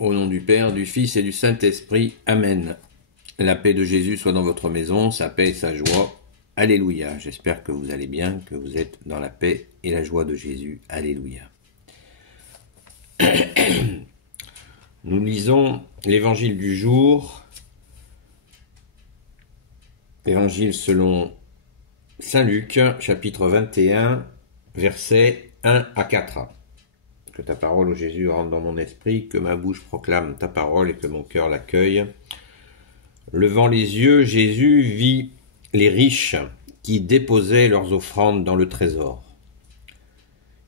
Au nom du Père, du Fils et du Saint-Esprit. Amen. La paix de Jésus soit dans votre maison, sa paix et sa joie. Alléluia. J'espère que vous allez bien, que vous êtes dans la paix et la joie de Jésus. Alléluia. Nous lisons l'évangile du jour, l'évangile selon Saint Luc, chapitre 21, versets 1 à 4. Que ta parole, ô Jésus, rentre dans mon esprit, que ma bouche proclame ta parole et que mon cœur l'accueille. Levant les yeux, Jésus vit les riches qui déposaient leurs offrandes dans le trésor.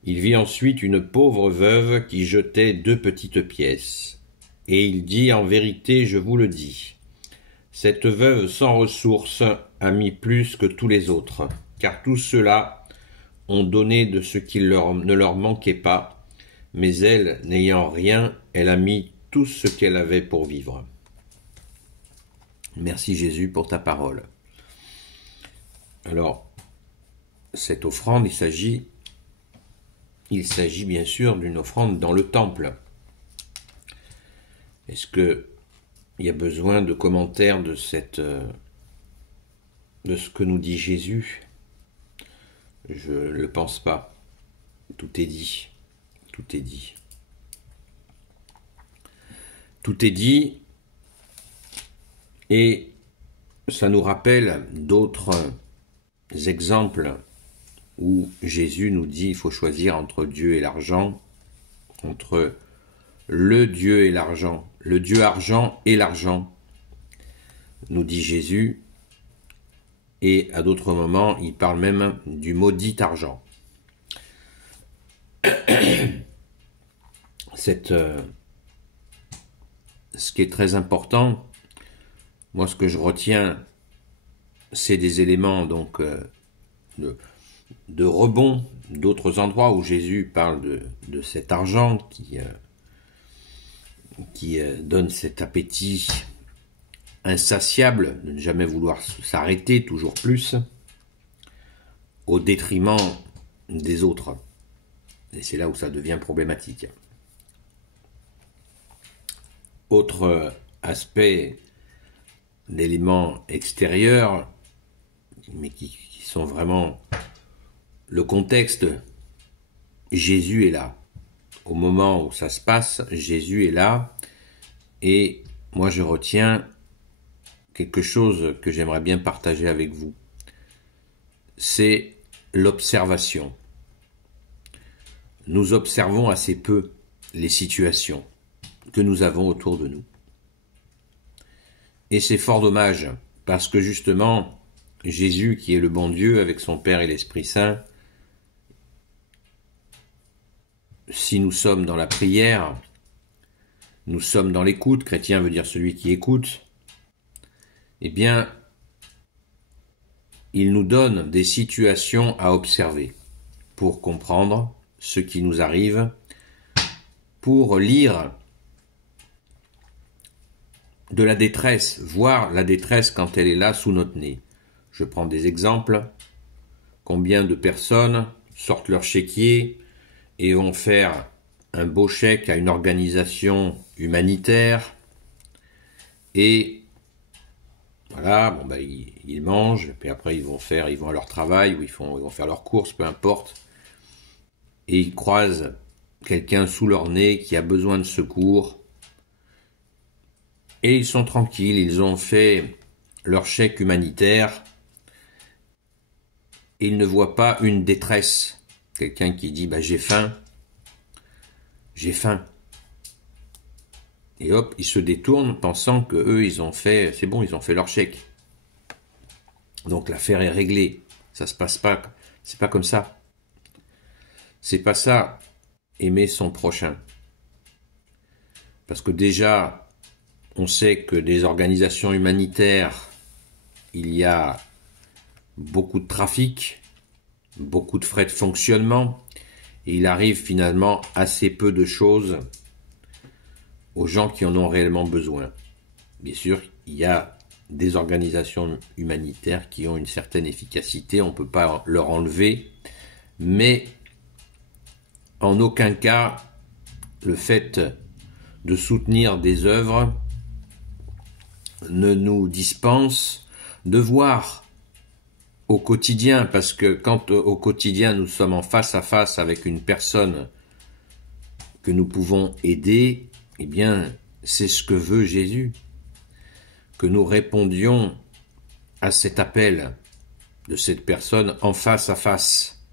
Il vit ensuite une pauvre veuve qui jetait 2 petites pièces. Et il dit, en vérité, je vous le dis, cette veuve sans ressources a mis plus que tous les autres, car tous ceux-là ont donné de ce qui ne leur manquait pas, mais elle, n'ayant rien, elle a mis tout ce qu'elle avait pour vivre. Merci Jésus pour ta parole. Alors, cette offrande, il s'agit bien sûr d'une offrande dans le temple. Est-ce qu'il y a besoin de commentaires de ce que nous dit Jésus? Je ne le pense pas. Tout est dit. Tout est dit. Tout est dit, et ça nous rappelle d'autres exemples où Jésus nous dit il faut choisir entre Dieu et l'argent, entre le Dieu et l'argent, le Dieu argent et l'argent, nous dit Jésus, et à d'autres moments, il parle même du maudit argent. Ce qui est très important, moi ce que je retiens, c'est des éléments donc de rebond d'autres endroits où Jésus parle de cet argent qui donne cet appétit insatiable de ne jamais vouloir s'arrêter, toujours plus, au détriment des autres. Et c'est là où ça devient problématique. Autre aspect d'éléments extérieurs, mais qui sont vraiment le contexte, Jésus est là. Au moment où ça se passe, Jésus est là, et moi je retiens quelque chose que j'aimerais bien partager avec vous. C'est l'observation. Nous observons assez peu les situations que nous avons autour de nous. Et c'est fort dommage, parce que justement, Jésus, qui est le bon Dieu avec son Père et l'Esprit Saint, si nous sommes dans la prière, nous sommes dans l'écoute, chrétien veut dire celui qui écoute, eh bien, il nous donne des situations à observer pour comprendre ce qui nous arrive, pour lire de la détresse, voir la détresse quand elle est là sous notre nez. Je prends des exemples. Combien de personnes sortent leur chéquier et vont faire un beau chèque à une organisation humanitaire et voilà, ils mangent, puis après ils vont à leur travail ou ils vont faire leurs courses, peu importe, et ils croisent quelqu'un sous leur nez qui a besoin de secours, et ils sont tranquilles, ils ont fait leur chèque humanitaire, et ils ne voient pas une détresse, quelqu'un qui dit j'ai faim, et hop, ils se détournent pensant que eux ils ont fait leur chèque. Donc l'affaire est réglée. Ça se passe pas, c'est pas comme ça. C'est pas ça, aimer son prochain. Parce que déjà, on sait que des organisations humanitaires, il y a beaucoup de trafic, beaucoup de frais de fonctionnement, et il arrive finalement assez peu de choses aux gens qui en ont réellement besoin. Bien sûr, il y a des organisations humanitaires qui ont une certaine efficacité, on ne peut pas leur enlever, mais en aucun cas le fait de soutenir des œuvres ne nous dispense de voir au quotidien, parce que quand au quotidien nous sommes en face à face avec une personne que nous pouvons aider, eh bien c'est ce que veut Jésus, que nous répondions à cet appel de cette personne en face à face.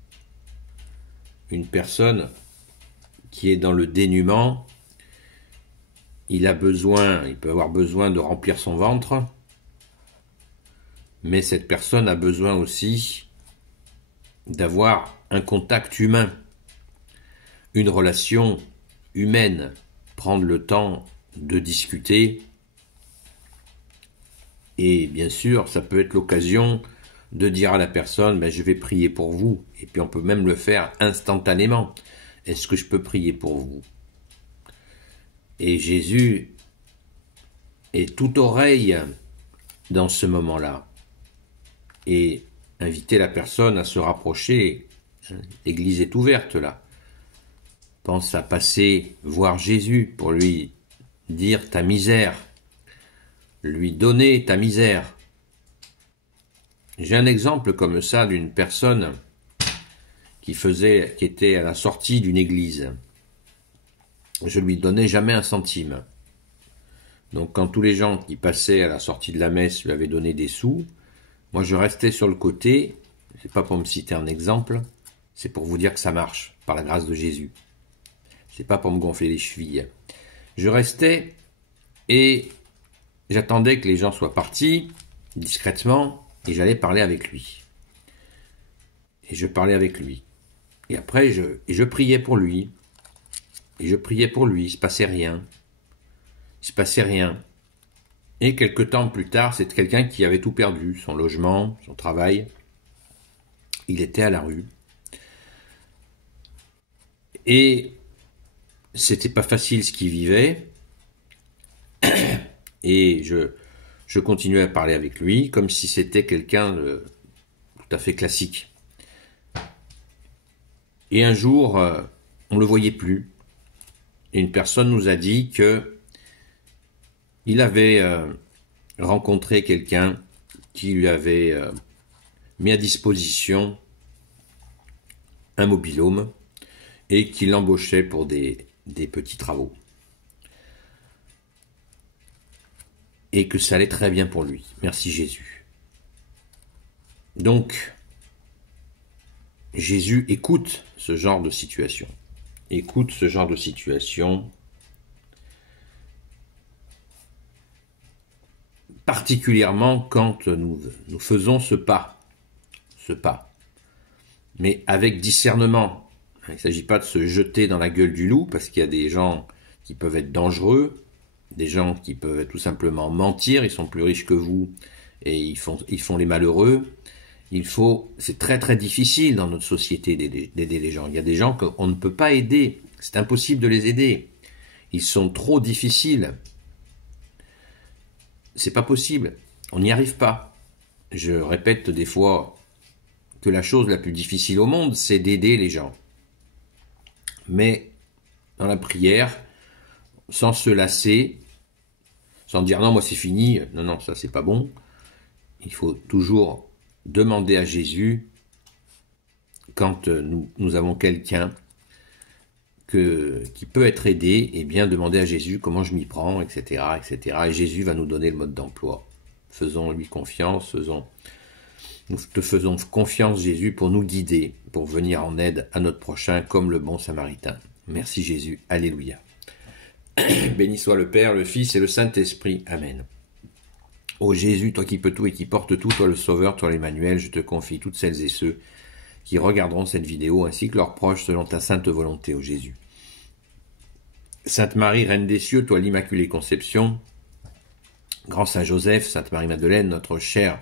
Une personne qui est dans le dénuement, il peut avoir besoin de remplir son ventre, mais cette personne a besoin aussi d'avoir un contact humain, une relation humaine, prendre le temps de discuter. Et bien sûr, ça peut être l'occasion de dire à la personne, je vais prier pour vous. Et puis on peut même le faire instantanément. Est-ce que je peux prier pour vous? Et Jésus est tout oreille dans ce moment-là. Et inviter la personne à se rapprocher. L'église est ouverte là. Pense à passer voir Jésus pour lui dire ta misère, lui donner ta misère. J'ai un exemple comme ça d'une personne qui était à la sortie d'une église. Je lui donnais jamais un centime. Donc quand tous les gens qui passaient à la sortie de la messe lui avaient donné des sous, moi je restais sur le côté. C'est pas pour me citer un exemple, c'est pour vous dire que ça marche par la grâce de Jésus. C'est pas pour me gonfler les chevilles. Je restais et j'attendais que les gens soient partis discrètement et j'allais parler avec lui. Et je parlais avec lui. Et après je priais pour lui. Et je priais pour lui, il se passait rien. Il se passait rien. Et quelque temps plus tard, c'est quelqu'un qui avait tout perdu, son logement, son travail. Il était à la rue. Et c'était pas facile ce qu'il vivait. Et je continuais à parler avec lui comme si c'était quelqu'un de tout à fait classique. Et un jour, on le voyait plus. Et une personne nous a dit que il avait rencontré quelqu'un qui lui avait mis à disposition un mobil-home et qui l'embauchait pour des petits travaux. Et que ça allait très bien pour lui. Merci Jésus. Donc, Jésus écoute ce genre de situation. Écoute ce genre de situation, particulièrement quand nous faisons ce pas, mais avec discernement. Il ne s'agit pas de se jeter dans la gueule du loup, parce qu'il y a des gens qui peuvent être dangereux, des gens qui peuvent tout simplement mentir, ils sont plus riches que vous, et ils font les malheureux. C'est très très difficile dans notre société d'aider les gens. Il y a des gens qu'on ne peut pas aider. C'est impossible de les aider. Ils sont trop difficiles. C'est pas possible. On n'y arrive pas. Je répète des fois que la chose la plus difficile au monde, c'est d'aider les gens. Mais dans la prière, sans se lasser, sans dire non, moi c'est fini, non, ça c'est pas bon. Il faut toujours demander à Jésus, quand nous avons quelqu'un qui peut être aidé, et bien demander à Jésus comment je m'y prends, etc., etc. Et Jésus va nous donner le mode d'emploi. Faisons-lui confiance, nous te faisons confiance, Jésus, pour nous guider, pour venir en aide à notre prochain, comme le bon Samaritain. Merci Jésus, alléluia. Béni soit le Père, le Fils et le Saint-Esprit. Amen. Ô Jésus, toi qui peux tout et qui portes tout, toi le Sauveur, toi l'Emmanuel, je te confie toutes celles et ceux qui regarderont cette vidéo, ainsi que leurs proches, selon ta sainte volonté, ô Jésus. Sainte Marie, Reine des cieux, toi l'Immaculée Conception, Grand Saint Joseph, Sainte Marie-Madeleine, notre chère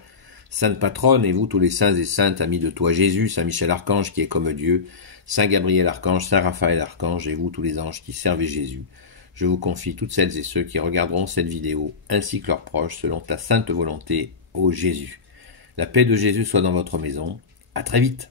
Sainte Patronne, et vous tous les saints et saintes, amis de toi Jésus, Saint Michel Archange qui est comme Dieu, Saint Gabriel Archange, Saint Raphaël Archange, et vous tous les anges qui servez Jésus. Je vous confie toutes celles et ceux qui regarderont cette vidéo, ainsi que leurs proches, selon ta sainte volonté, ô Jésus. La paix de Jésus soit dans votre maison. À très vite.